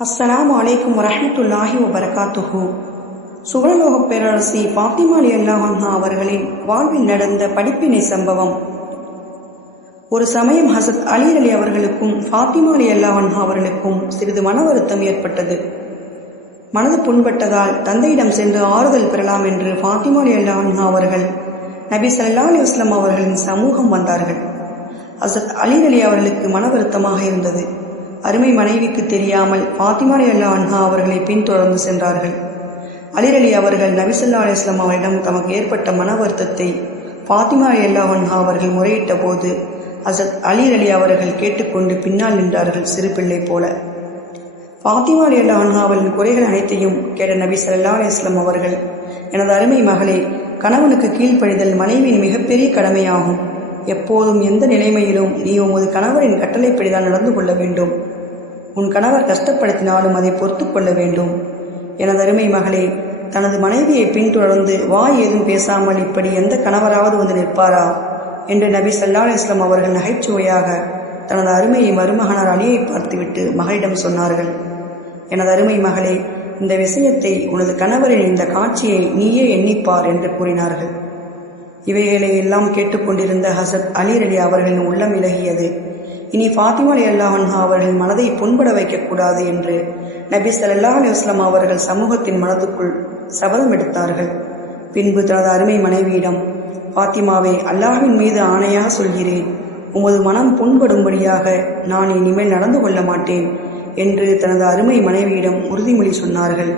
அஸ்ஸலாம் அலைக்கும் வரமத்துல்லாஹி வபரகாத்துஹு. சுவரலோகப் பேரரசி பாத்திமாலி அல்லாஹா அவர்களின் வாழ்வில் நடந்த படிப்பினை சம்பவம். ஒரு சமயம் ஹசத் அலி அலி அவர்களுக்கும் ஃபாத்திமா அலி அல்லாஹா அவர்களுக்கும் சிறிது மன வருத்தம் ஏற்பட்டது. மனது புண்பட்டதால் தந்தையிடம் சென்று ஆறுதல் பெறலாம் என்று ஃபாத்திமா அலி அல்லாஹா அவர்கள் நபி சல்லா அலி இஸ்லாம் அவர்களின் சமூகம் வந்தார்கள். ஹசத் அலி அலி அவர்களுக்கு மன வருத்தமாக இருந்தது. அருமை மனைவிக்கு தெரியாமல் ஃபாத்திமா அல்லா அன்ஹா அவர்களை பின்தொடர்ந்து சென்றார்கள். அலிரலி அவர்கள் நபிசல்லா அலிஸ்லாம் அவரிடம் தமக்கு ஏற்பட்ட மன வருத்தத்தை ஃபாத்திமா அல்லா அன்ஹா அவர்கள் முறையிட்ட போது அசத் அலிர் அலி அவர்கள் கேட்டுக்கொண்டு பின்னால் நின்றார்கள் சிறு பிள்ளை போல. ஃபாத்திமா அலி அல்லா அன்ஹா அவர்களின் குறைகள் அனைத்தையும் கேட்ட நபி சல்லா அலிஸ்லாம் அவர்கள் எனது அருமை மகளே கணவனுக்கு கீழ்ப்படிதல் மனைவியின் மிகப்பெரிய கடமையாகும். எப்போதும் எந்த நிலைமையிலும் நீ உமது கணவரின் கட்டளைப்படிதான் நடந்து கொள்ள வேண்டும். உன் கணவர் கஷ்டப்படுத்தினாலும் அதை பொறுத்து கொள்ள வேண்டும். எனது அருமை மகளே தனது மனைவியை பின்தொடர்ந்து வாய் ஏதும் பேசாமல் இப்படி எந்த கணவராவது வந்து நிற்பாரா? என்று நபி சல்லா இஸ்லாம் அவர்கள் நகைச்சுவையாக தனது அருமையை மருமகனார் அணியை பார்த்துவிட்டு மகளிடம் சொன்னார்கள். எனது அருமை மகளே இந்த விஷயத்தை உனது கணவரின் இந்த காட்சியை நீயே எண்ணிப்பார் என்று கூறினார்கள். இவைகளை எல்லாம் கேட்டுக்கொண்டிருந்த ஹசத் அலி அலி அவர்களின் உள்ளம் இலகியது. இனி ஃபாத்திமா அலி அல்லாஹன்ஹா அவர்களின் மனதை புண்பட வைக்கக்கூடாது என்று நபி சல்லா அலுவலாம் அவர்கள் சமூகத்தின் மனதுக்குள் சபதம் எடுத்தார்கள். பின்பு தனது அருமை மனைவியிடம் ஃபாத்திமாவை அல்லாஹின் மீது ஆணையாக சொல்கிறேன். உமது மனம் புண்படும்படியாக நான் இனிமேல் நடந்து கொள்ள மாட்டேன் என்று தனது அருமை மனைவியிடம் உறுதிமொழி சொன்னார்கள்.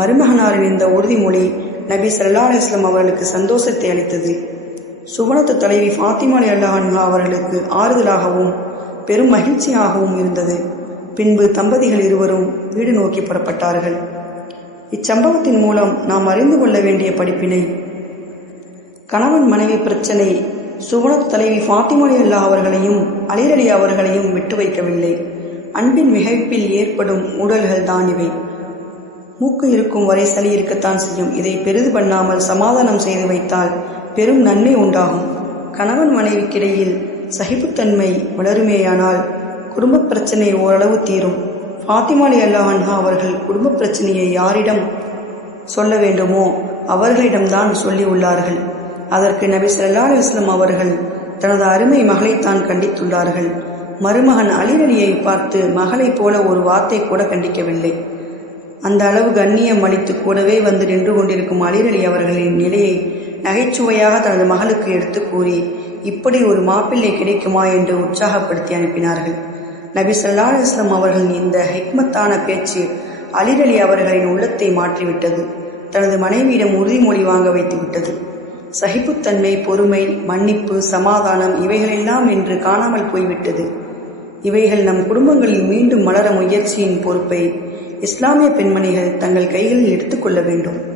மருமகனாரின் இந்த உறுதிமொழி நபி சல்லா அலுவலாம் அவர்களுக்கு சந்தோஷத்தை அளித்தது. சுவனத்து தலைவி ஃபாத்திமா அலி அல்லாஹன்ஹா அவர்களுக்கு ஆறுதலாகவும் பெரும் மகிழ்ச்சியாகவும் இருந்தது. பின்பு தம்பதிகள் இருவரும் வீடு நோக்கி புறப்பட்டார்கள். இச்சம்பவத்தின் மூலம் நாம் அறிந்து கொள்ள வேண்டிய படிப்பினை கணவன் மனைவி பிரச்சனை சுவனத் தலைவி ஃபாத்திமலி அல்லா அவர்களையும் அலிரலி அவர்களையும் விட்டு வைக்கவில்லை. அன்பின் மிகைப்பில் ஏற்படும் ஊழல்கள் தான் இவை. மூக்கு இருக்கும் வரை சளி இருக்கத்தான் செய்யும். இதை பெரிது பண்ணாமல் சமாதானம் செய்து வைத்தால் பெரும் நன்மை உண்டாகும். கணவன் மனைவிக்கிடையில் சகிப்புத்தன்மை வளருமேயானால் குடும்ப பிரச்சனை ஓரளவு தீரும். ஃபாத்திமாலி அல்லாஹன்ஹா அவர்கள் குடும்ப பிரச்சனையை யாரிடம் சொல்ல வேண்டுமோ அவர்களிடம்தான் சொல்லி உள்ளார்கள். அதற்கு நபி சல்லா அலுவலம் அவர்கள் தனது அருமை மகளைத்தான் கண்டித்துள்ளார்கள். மருமகன் அலிரலியை பார்த்து மகளைப் போல ஒரு வார்த்தை கூட கண்டிக்கவில்லை. அந்த அளவு கண்ணியம் அளித்து கூடவே வந்து நின்று கொண்டிருக்கும் அலிரலி அவர்களின் நிலையை நகைச்சுவையாக தனது மகளுக்கு எடுத்து கூறி இப்படி ஒரு மாப்பிள்ளை கிடைக்குமா? என்று உற்சாகப்படுத்தி அனுப்பினார்கள். நபி சல்லா இஸ்லாம் அவர்களின் இந்த ஹெக்மத்தான பேச்சு அலிரலி அவர்களின் உள்ளத்தை மாற்றிவிட்டது. தனது மனைவியிடம் உறுதிமொழி வாங்க வைத்து விட்டது. சகிப்புத்தன்மை பொறுமை மன்னிப்பு சமாதானம் இவைகளெல்லாம் என்று காணாமல் போய்விட்டது. இவைகள் நம் குடும்பங்களில் மீண்டும் மலர முயற்சியின் பொறுப்பை இஸ்லாமிய பெண்மணிகள் தங்கள் கைகளில் எடுத்துக்கொள்ள வேண்டும்.